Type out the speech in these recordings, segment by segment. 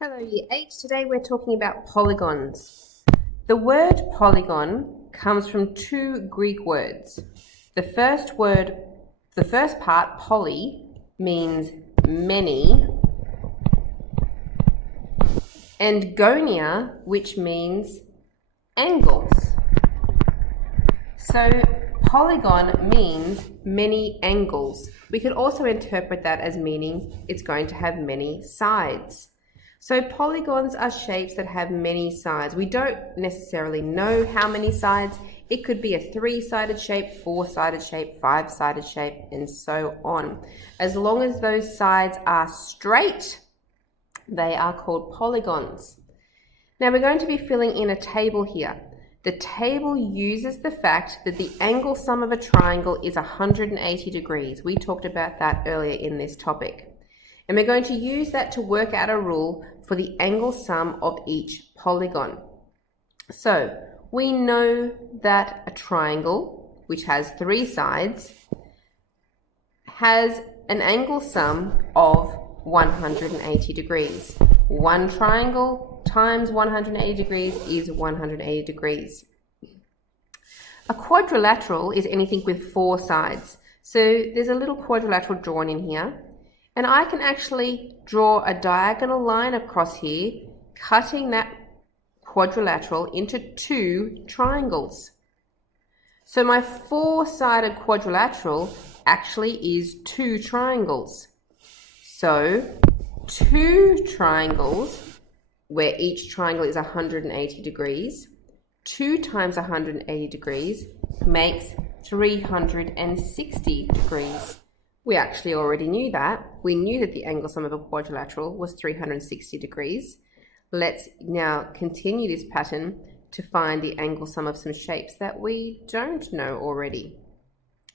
Hello Year 8, today we're talking about polygons. The word polygon comes from two Greek words. The first part, poly, means many, and gonia, which means angles. So polygon means many angles. We could also interpret that as meaning it's going to have many sides. So polygons are shapes that have many sides. We don't necessarily know how many sides. It could be a 3-sided shape, 4-sided shape, 5-sided shape, and so on. As long as those sides are straight, they are called polygons. Now we're going to be filling in a table here. The table uses the fact that the angle sum of a triangle is 180 degrees. We talked about that earlier in this topic. And we're going to use that to work out a rule for the angle sum of each polygon. So we know that a triangle, which has 3 sides, has an angle sum of 180 degrees. One triangle times 180 degrees is 180 degrees. A quadrilateral is anything with 4 sides. So there's a little quadrilateral drawn in here. And I can actually draw a diagonal line across here, cutting that quadrilateral into 2 triangles. So my 4-sided quadrilateral actually is 2 triangles. So 2 triangles, where each triangle is 180 degrees, 2 times 180 degrees makes 360 degrees. We actually already knew that. We knew that the angle sum of a quadrilateral was 360 degrees. Let's now continue this pattern to find the angle sum of some shapes that we don't know already.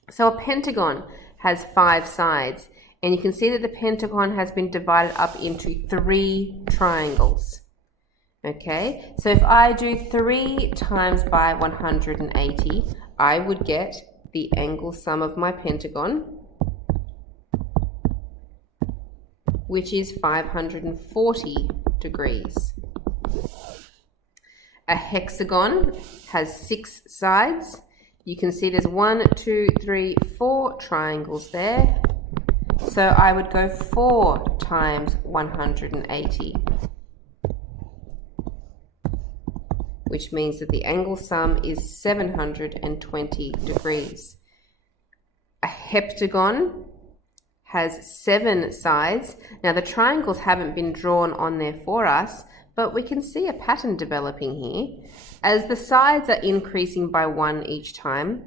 So a pentagon has 5 sides, and you can see that the pentagon has been divided up into 3 triangles. Okay, so if I do 3 times by 180, I would get the angle sum of my pentagon, which is 540 degrees. A hexagon has 6 sides. You can see there's 1, 2, 3, 4 triangles there. So I would go 4 times 180, which means that the angle sum is 720 degrees. A heptagon has 7 sides. Now the triangles haven't been drawn on there for us, but we can see a pattern developing here. As the sides are increasing by 1 each time,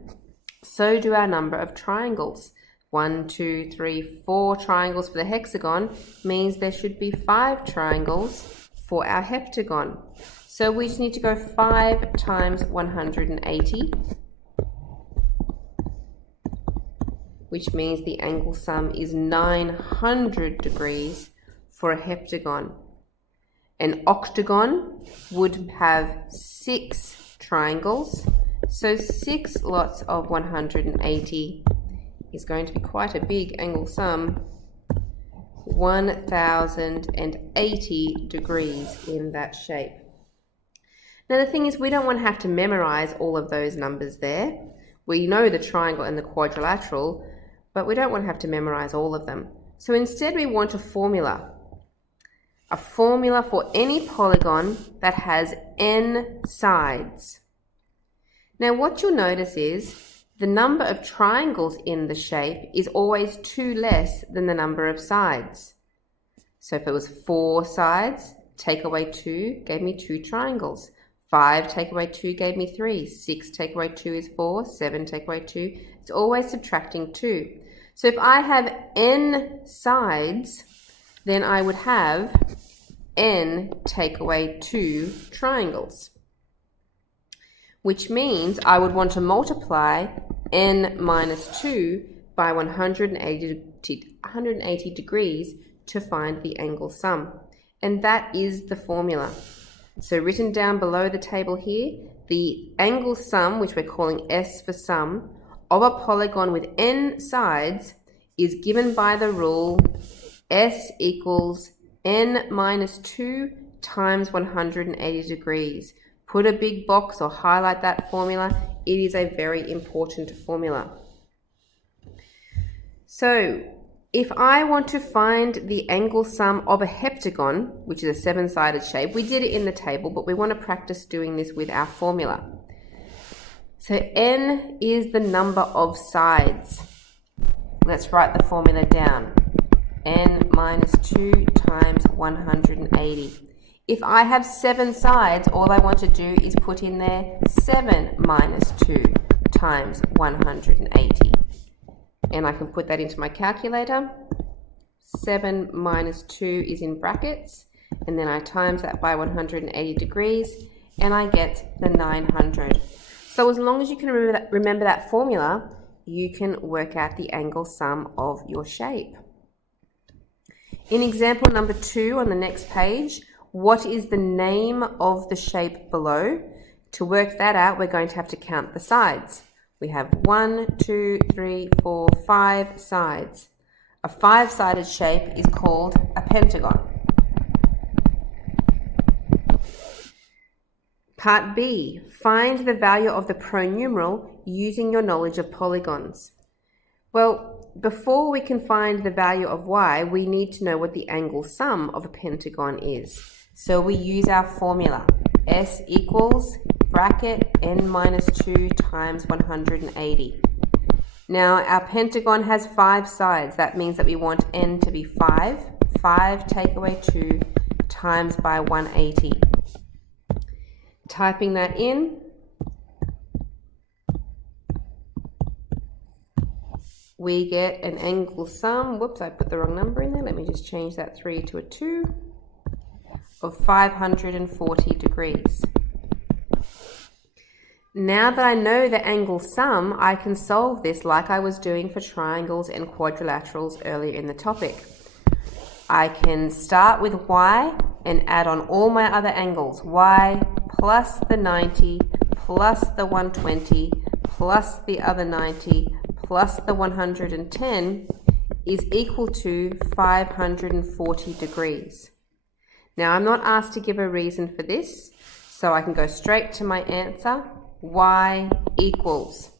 so do our number of triangles. 1, 2, 3, 4 triangles for the hexagon means there should be 5 triangles for our heptagon. So we just need to go 5 times 180, which means the angle sum is 900 degrees for a heptagon. An octagon would have 6 triangles, so 6 lots of 180 is going to be quite a big angle sum, 1080 degrees in that shape. Now the thing is, we don't want to have to memorize all of those numbers there. We know the triangle and the quadrilateral, but we don't want to have to memorize all of them. So instead we want a formula for any polygon that has n sides. Now what you'll notice is the number of triangles in the shape is always 2 less than the number of sides. So if it was 4 sides, take away 2 gave me 2 triangles. 5 take away 2 gave me 3. 6 take away 2 is 4. 7 take away 2. It's always subtracting 2. So if I have n sides, then I would have n take away 2 triangles, which means I would want to multiply n minus 2 by 180 degrees to find the angle sum. And that is the formula. So written down below the table here, the angle sum, which we're calling S for sum, of a polygon with n sides is given by the rule S equals n minus 2 times 180 degrees. Put a big box or highlight that formula. It is a very important formula. So if I want to find the angle sum of a heptagon, which is a seven-sided shape, we did it in the table, but we want to practice doing this with our formula. So n is the number of sides. Let's write the formula down. N minus 2 times 180. If I have 7 sides, all I want to do is put in there 7 minus 2 times 180. And I can put that into my calculator. 7 minus 2 is in brackets, and then I times that by 180 degrees, and I get the 900. So as long as you can remember that formula, you can work out the angle sum of your shape. In example number 2 on the next page, what is the name of the shape below? To work that out, we're going to have to count the sides. We have 1, 2, 3, 4, 5 sides. A 5-sided shape is called a pentagon. Part B, find the value of the pronumeral using your knowledge of polygons. Well, before we can find the value of y, we need to know what the angle sum of a pentagon is. So we use our formula. S equals bracket n minus 2 times 180. Now our pentagon has 5 sides. That means that we want n to be 5. 5 take away 2 times by 180. Typing that in, we get an angle sum. Whoops, I put the wrong number in there. Let me just change that 3 to a 2 of 540 degrees. Now that I know the angle sum, I can solve this like I was doing for triangles and quadrilaterals earlier in the topic. I can start with y and add on all my other angles. Y plus the 90 plus the 120 plus the other 90 plus the 110 is equal to 540 degrees. Now I'm not asked to give a reason for this, so I can go straight to my answer. Y equals.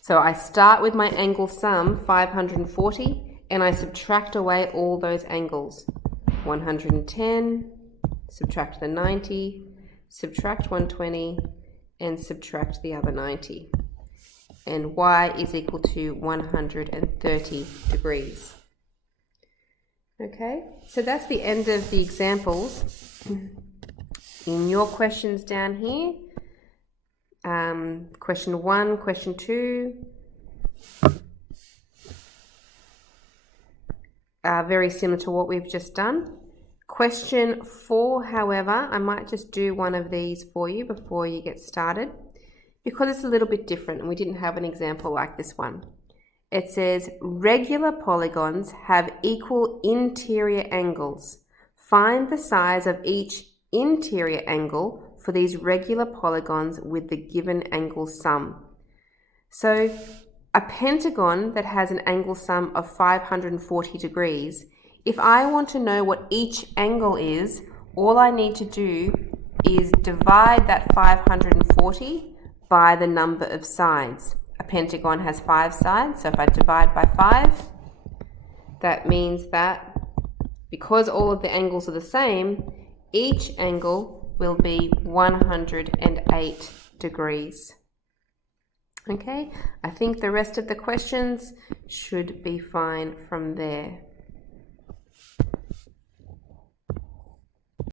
So I start with my angle sum, 540, and I subtract away all those angles. 110, subtract the 90, subtract 120, and subtract the other 90. And y is equal to 130 degrees. Okay, so that's the end of the examples. In your questions down here, question 1, question 2 are very similar to what we've just done. Question 4, however, I might just do one of these for you before you get started, because it's a little bit different and we didn't have an example like this one. It says, regular polygons have equal interior angles. Find the size of each interior angle for these regular polygons with the given angle sum. So a pentagon that has an angle sum of 540 degrees, if I want to know what each angle is, all I need to do is divide that 540 by the number of sides. A pentagon has 5 sides, so if I divide by 5, that means that because all of the angles are the same, each angle will be 108 degrees. Okay, I think the rest of the questions should be fine from there.